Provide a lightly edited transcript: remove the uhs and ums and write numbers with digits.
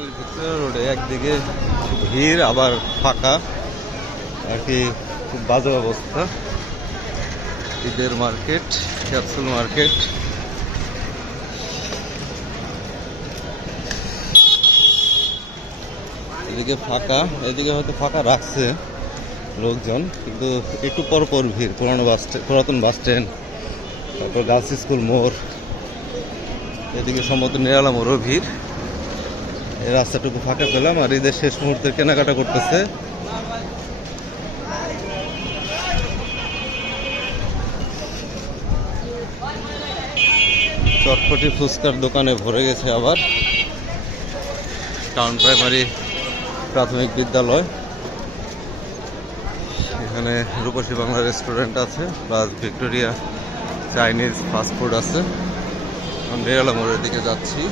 বাঙালির ভিক্টোরিয়া রোডে একদিকে ভিড় আবার ফাঁকা আর কি, খুব বাজে অবস্থা। ঈদের মার্কেট, ক্যাপসুল মার্কেট। এদিকে ফাঁকা, এদিকে হয়তো ফাঁকা রাখছে লোকজন, কিন্তু একটু পর পর ভিড়। পুরাতন বাস স্ট্যান্ড, তারপর গার্লস স্কুল মোড়, এদিকে সম্ভবত নিরালা মোড়ও ভিড়। এই রাস্তাটুকু ফাঁকা পেলাম আর ঈদের শেষ মুহূর্তে কেনাকাটা করতেছে। চটপটি ফুচকার দোকানে ভরে গেছে আবার। টাউন প্রাইমারি প্রাথমিক বিদ্যালয়, এখানে রূপসী বাংলা রেস্টুরেন্ট আছে, প্লাস ভিক্টোরিয়া চাইনিজ ফাস্টফুড আছে। নিরালা মোড়ের দিকে যাচ্ছি।